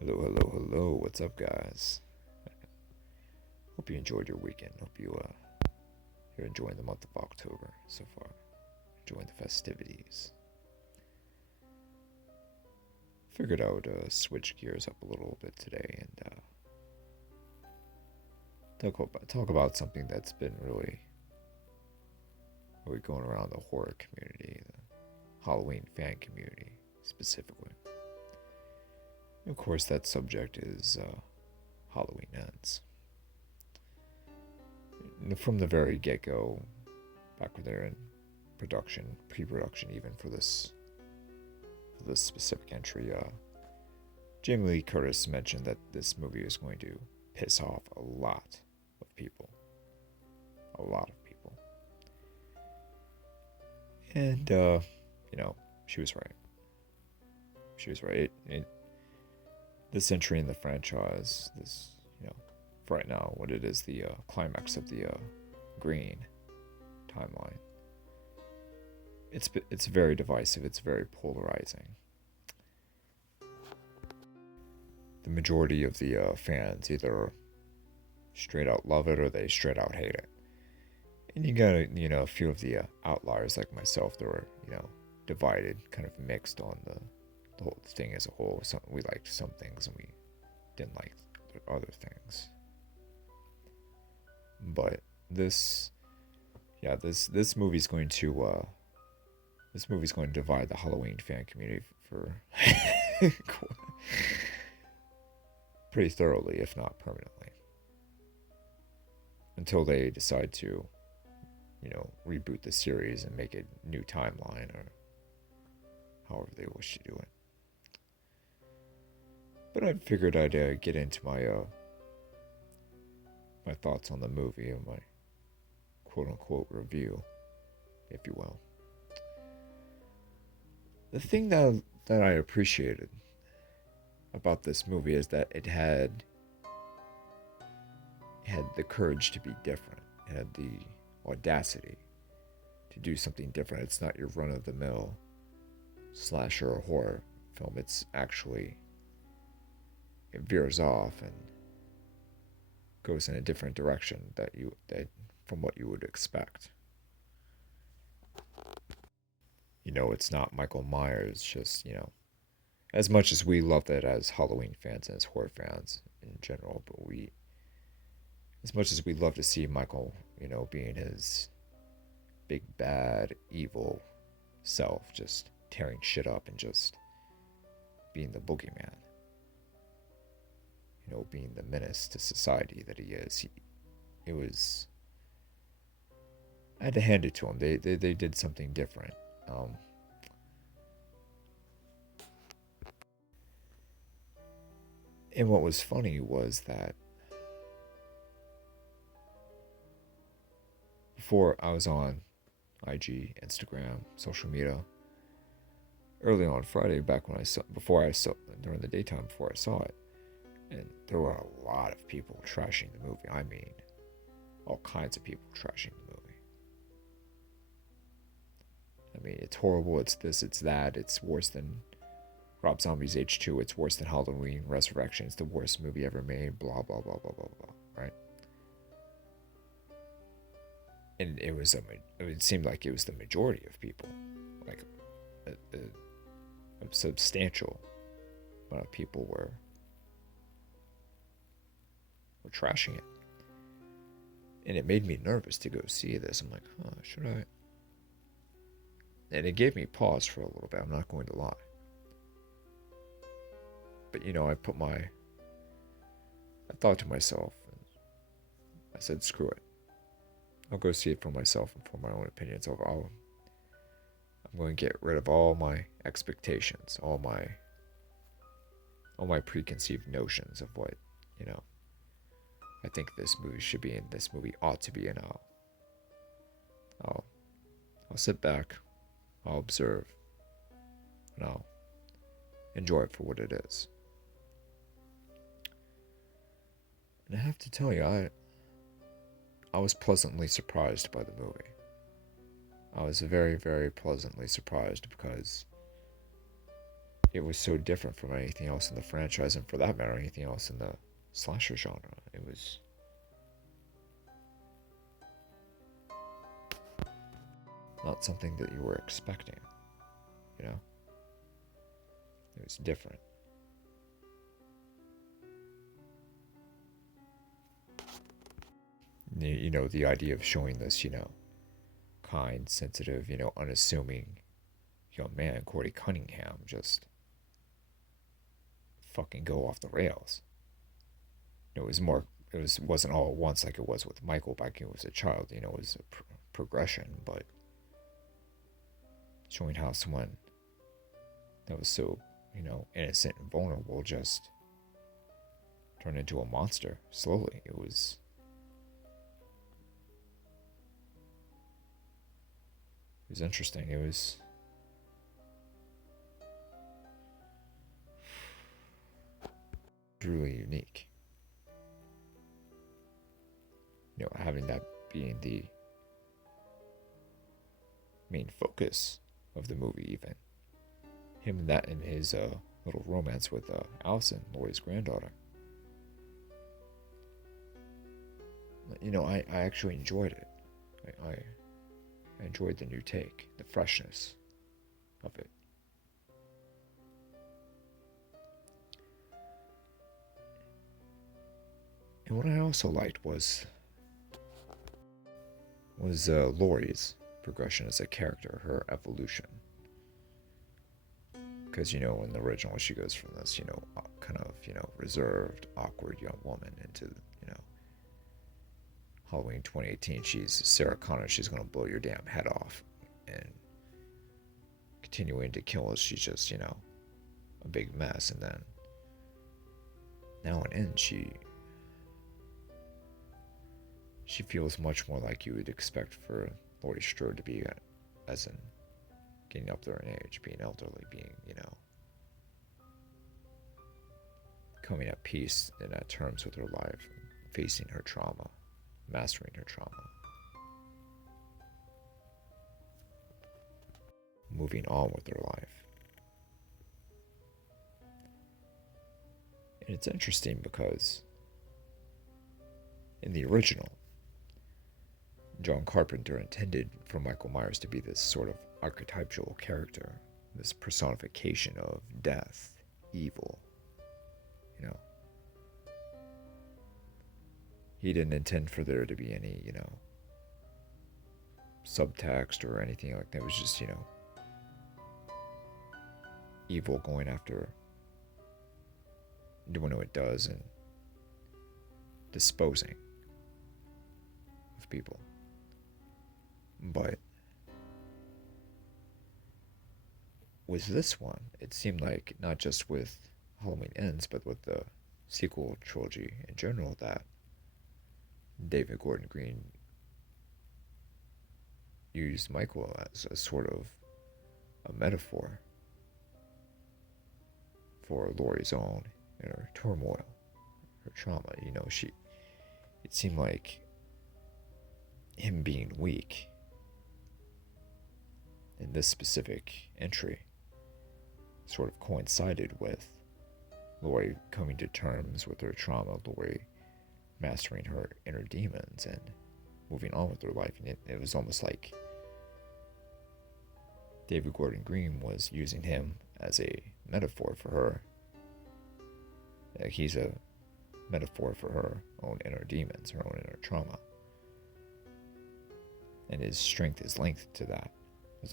Hello, hello, hello. What's up, guys? Hope you enjoyed your weekend. Hope you're enjoying the month of October so far. Enjoying the festivities. Figured I would switch gears up a little bit today and talk about something that's been really going around the horror community, the Halloween fan community specifically. And of course, that subject is Halloween Ends. From the very get go, back when they're in production, pre-production even for this specific entry, Jamie Lee Curtis mentioned that this movie is going to piss off a lot of people, a lot of people, and she was right. She was right. This entry in the franchise, this for right now, what it is the climax of the Green timeline. It's very divisive. It's very polarizing. The majority of the fans either straight out love it or they straight out hate it. And you got a few of the outliers like myself that were divided, kind of mixed on the whole thing as a whole. We liked some things and we didn't like other things. But this movie's going to divide the Halloween fan community for pretty thoroughly, if not permanently, until they decide to, reboot the series and make a new timeline or however they wish to do it. But I figured I'd get into my thoughts on the movie and my quote unquote review, if you will. The thing that I appreciated about this movie is that it had the courage to be different. It had the audacity to do something different. It's not your run of the mill slasher or horror film. It's actually, it veers off and goes in a different direction that from what you would expect. It's not Michael Myers. Just as much as we love it as Halloween fans and as horror fans in general, but as much as we love to see Michael, being his big bad evil self, just tearing shit up and just being the boogeyman, being the menace to society that he is. It was. I had to hand it to him. They did something different. And what was funny was that before I was on IG, Instagram, social media, early on Friday, back when during the daytime before I saw it, and there were a lot of people trashing the movie. I mean, all kinds of people trashing the movie. I mean, it's horrible, it's this, it's that, it's worse than Rob Zombie's H2, it's worse than Halloween Resurrection, it's the worst movie ever made, blah, blah, blah, blah, blah, blah, right? And it seemed like it was the majority of people, like a substantial amount of people were trashing it. And it made me nervous to go see this. I'm like, should I? And it gave me pause for a little bit, I'm not going to lie. But I thought to myself, and I said, screw it. I'll go see it for myself and for my own opinions. I'm going to get rid of all my expectations, all my preconceived notions of what, I think this movie should be in, this movie ought to be in. I'll sit back, I'll observe, and I'll enjoy it for what it is. And I have to tell you, I was pleasantly surprised by the movie. I was very, very pleasantly surprised because it was so different from anything else in the franchise, and for that matter, anything else in the slasher genre. It was not something that you were expecting, you know? It was different. You know, the idea of showing this, you know, kind, sensitive, you know, unassuming young man, Corey Cunningham, just fucking go off the rails. It was more, wasn't all at once like it was with Michael back when he was a child. You know, it was a progression, but showing how someone that was so, you know, innocent and vulnerable just turned into a monster slowly. It was interesting. It was truly unique. You know, having that being the main focus of the movie, even him and that in his little romance with Allison, Laurie's granddaughter. You know, I actually enjoyed it. I enjoyed the new take, the freshness of it. And what I also liked was Laurie's progression as a character, her evolution. Because, you know, in the original, she goes from this, you know, kind of, you know, reserved, awkward young woman into, you know, Halloween 2018, she's Sarah Connor, she's going to blow your damn head off. And continuing to kill us, she's just, you know, a big mess. And then, now and then, she feels much more like you would expect for Laurie Strode to be, as in getting up there in age, being elderly, being, you know, coming at peace and at terms with her life, facing her trauma, mastering her trauma, moving on with her life. And it's interesting because in the original, John Carpenter intended for Michael Myers to be this sort of archetypal character, this personification of death, evil, you know. He didn't intend for there to be any, you know, subtext or anything like that. It was just, you know, evil going after doing what it does and disposing of people. But with this one, it seemed like not just with Halloween Ends, but with the sequel trilogy in general, that David Gordon Green used Michael as a sort of a metaphor for Laurie's own inner turmoil, her trauma. You know, it seemed like him being weak in this specific entry sort of coincided with Laurie coming to terms with her trauma, Laurie mastering her inner demons and moving on with her life. And it was almost like David Gordon Green was using him as a metaphor for her. Like he's a metaphor for her own inner demons, her own inner trauma. And his strength is linked to that.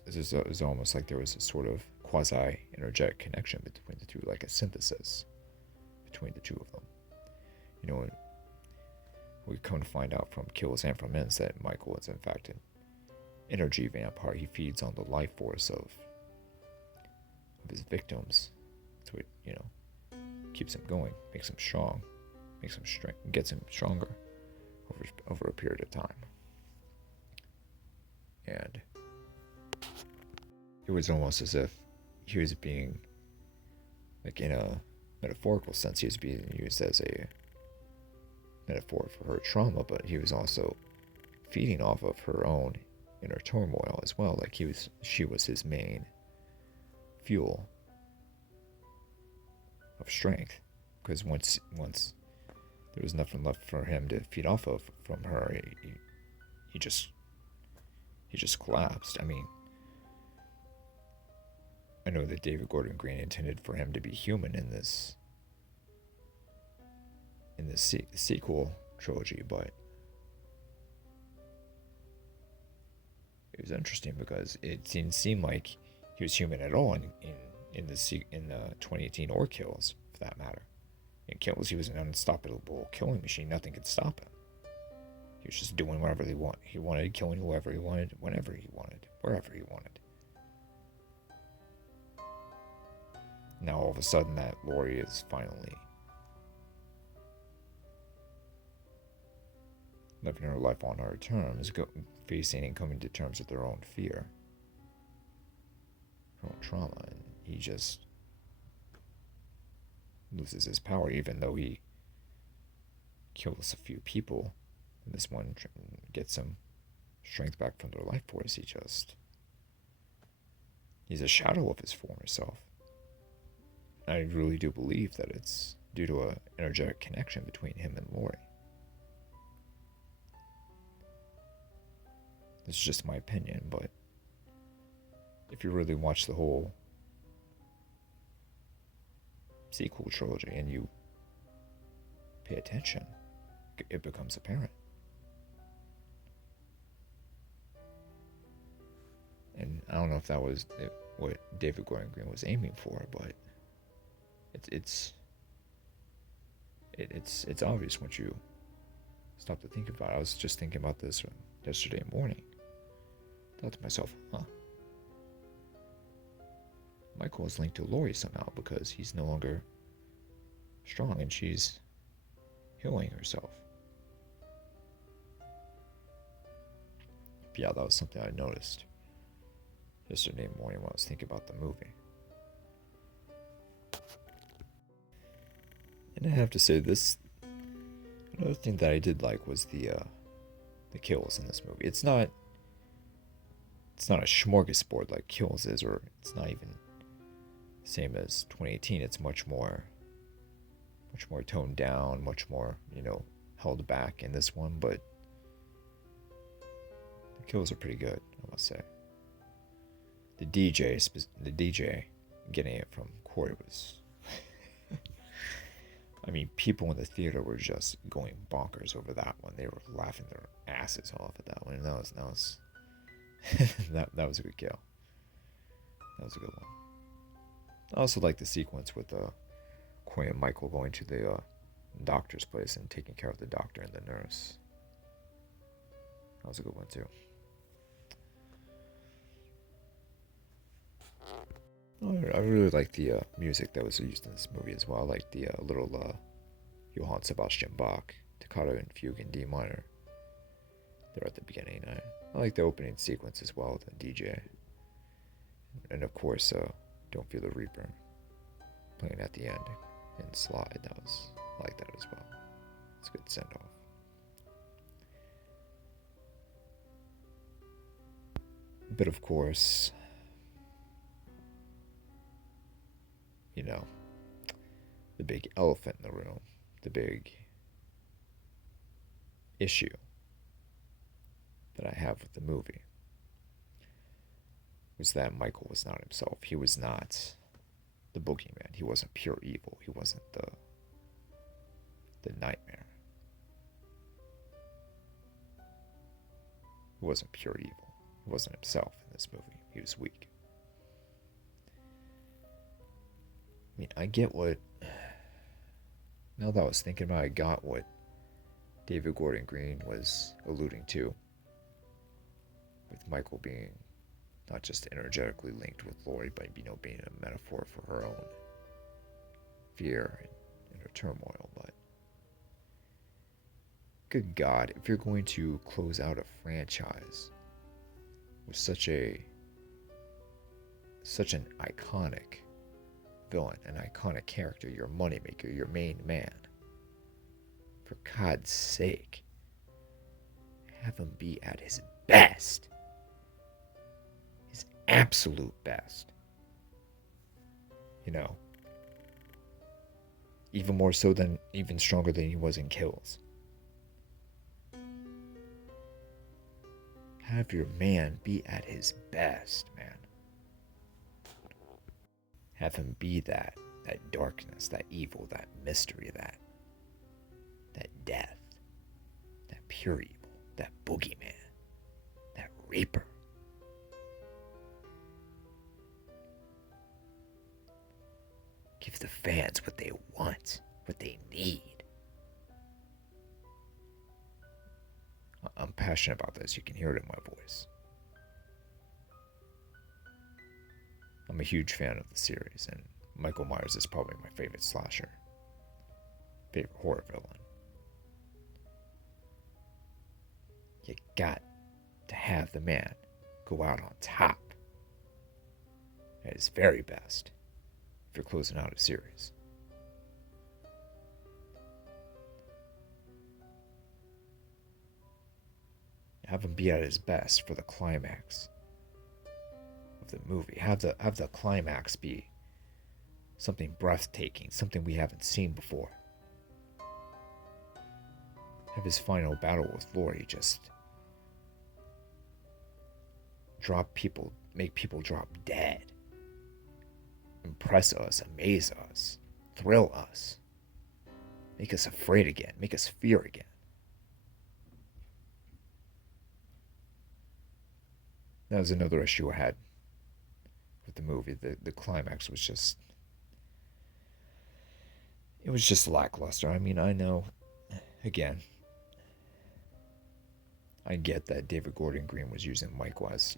It was almost like there was a sort of quasi-energetic connection between the two, like a synthesis between the two of them. You know, we come to find out from Kills and from Ends that Michael is in fact an energy vampire. He feeds on the life force of his victims. So it, you know, keeps him going, makes him strong, makes him strength, gets him stronger over a period of time. And it was almost as if he was being, like in a metaphorical sense, he was being used as a metaphor for her trauma, but he was also feeding off of her own inner turmoil as well. Like she was his main fuel of strength, because once there was nothing left for him to feed off of from her, he just he just collapsed. I mean, I know that David Gordon Green intended for him to be human in this sequel trilogy, but it was interesting because it didn't seem like he was human at all in the 2018 or Kills, for that matter. In Kills, he was an unstoppable killing machine. Nothing could stop him. He was just doing whatever he wanted. He wanted killing whoever he wanted, whenever he wanted, wherever he wanted. Now all of a sudden, that Laurie is finally living her life on her terms, facing and coming to terms with their own fear, her own trauma, and he just loses his power, even though he kills a few people. And this one gets some strength back from their life force. He's a shadow of his former self. I really do believe that it's due to an energetic connection between him and Laurie. This is just my opinion, but if you really watch the whole sequel trilogy and you pay attention, it becomes apparent. And I don't know if that was what David Gordon Green was aiming for, but it's obvious once you stop to think about it. I was just thinking about this yesterday morning. I thought to myself, Michael is linked to Laurie somehow because he's no longer strong and she's healing herself. But yeah, that was something I noticed yesterday morning when I was thinking about the movie. And I have to say, another thing that I did like was the kills in this movie. It's not a smorgasbord like Kills is, or it's not even the same as 2018. It's much more toned down, much more, held back in this one, but the kills are pretty good, I must say. The DJ getting it from Corey was I mean, people in the theater were just going bonkers over that one. They were laughing their asses off at that one. And that was that was a good kill. That was a good one. I also like the sequence with Corey and Michael going to the doctor's place and taking care of the doctor and the nurse. That was a good one too. I really like the music that was used in this movie as well. I like the little Johann Sebastian Bach, Toccata and Fugue in D minor. There at the beginning. I like the opening sequence as well, the DJ. And of course, Don't Feel the Reaper playing at the end in Slide. I like that as well. It's a good send off. But of course, the big elephant in the room, the big issue that I have with the movie was that Michael was not himself. He was not the boogeyman. He wasn't pure evil. He wasn't the nightmare. He wasn't pure evil. He wasn't himself in this movie. He was weak. I mean, I get what... Now that I was thinking about it, I got what David Gordon Green was alluding to, with Michael being not just energetically linked with Laurie, but being a metaphor for her own fear and her turmoil. But good God, if you're going to close out a franchise with such an iconic villain, an iconic character, your moneymaker, your main man, for God's sake, have him be at his best. His absolute best. even more so than, even stronger than he was in Kills. Have your man be at his best, man. Have him be that darkness, that evil, that mystery, that death, that pure evil, that boogeyman, that reaper. Give the fans what they want, what they need. I'm passionate about this. You can hear it in my voice. I'm a huge fan of the series, and Michael Myers is probably my favorite slasher, favorite horror villain. You got to have the man go out on top at his very best if you're closing out a series. Have him be at his best for the climax of the movie. Have the climax be something breathtaking, something we haven't seen before. Have his final battle with Laurie just make people drop dead. Impress us, amaze us, thrill us. Make us afraid again, make us fear again. That was another issue I had with the movie. The climax was just... It was just lackluster. I mean, I know, again, I get that David Gordon Green was using Michael as,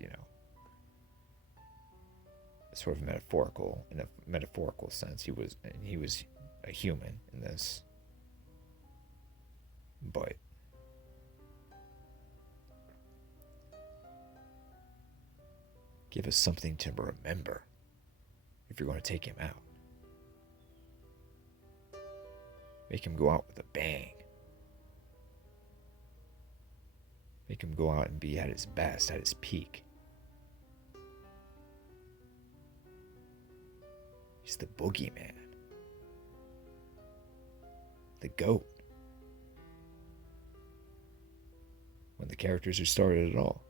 sort of metaphorical, in a metaphorical sense. He was a human in this. But give us something to remember if you're going to take him out. Make him go out with a bang. Make him go out and be at his best, at his peak. He's the boogeyman. The GOAT. When the characters are started at all.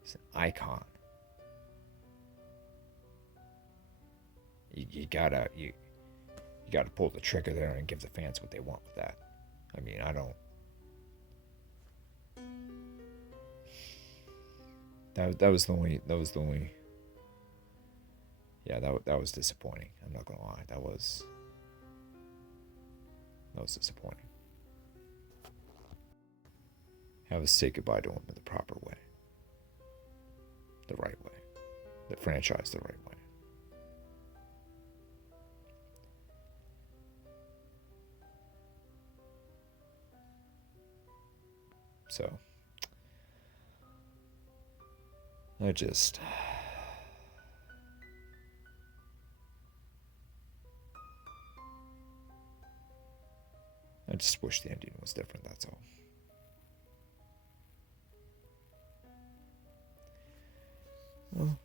He's an icon. You gotta pull the trigger there and give the fans what they want with that. I mean, I don't... That was the only... Yeah, that was disappointing. I'm not gonna lie. That was disappointing. Have us say goodbye to him in the proper way. The right way. The franchise the right way. So, I just wish the ending was different, that's all. Well,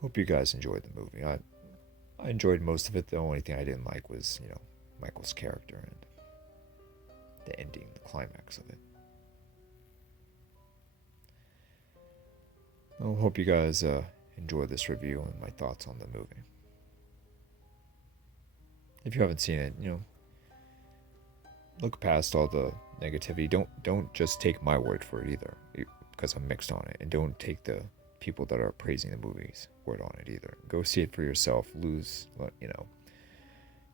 hope you guys enjoyed the movie. I enjoyed most of it. The only thing I didn't like was, Michael's character and the ending, the climax of it. Well, hope you guys enjoyed this review and my thoughts on the movie. If you haven't seen it, look past all the negativity. Don't just take my word for it either, because I'm mixed on it. And don't take the people that are praising the movie's word on it either. Go see it for yourself.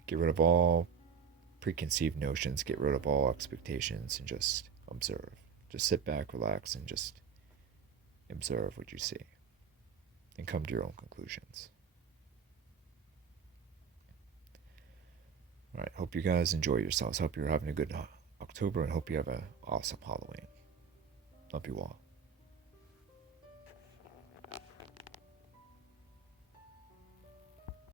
Get rid of all preconceived notions. Get rid of all expectations and just observe. Just sit back, relax, and just observe what you see. And come to your own conclusions. Alright, hope you guys enjoy yourselves. Hope you're having a good October and hope you have an awesome Halloween. Love you all.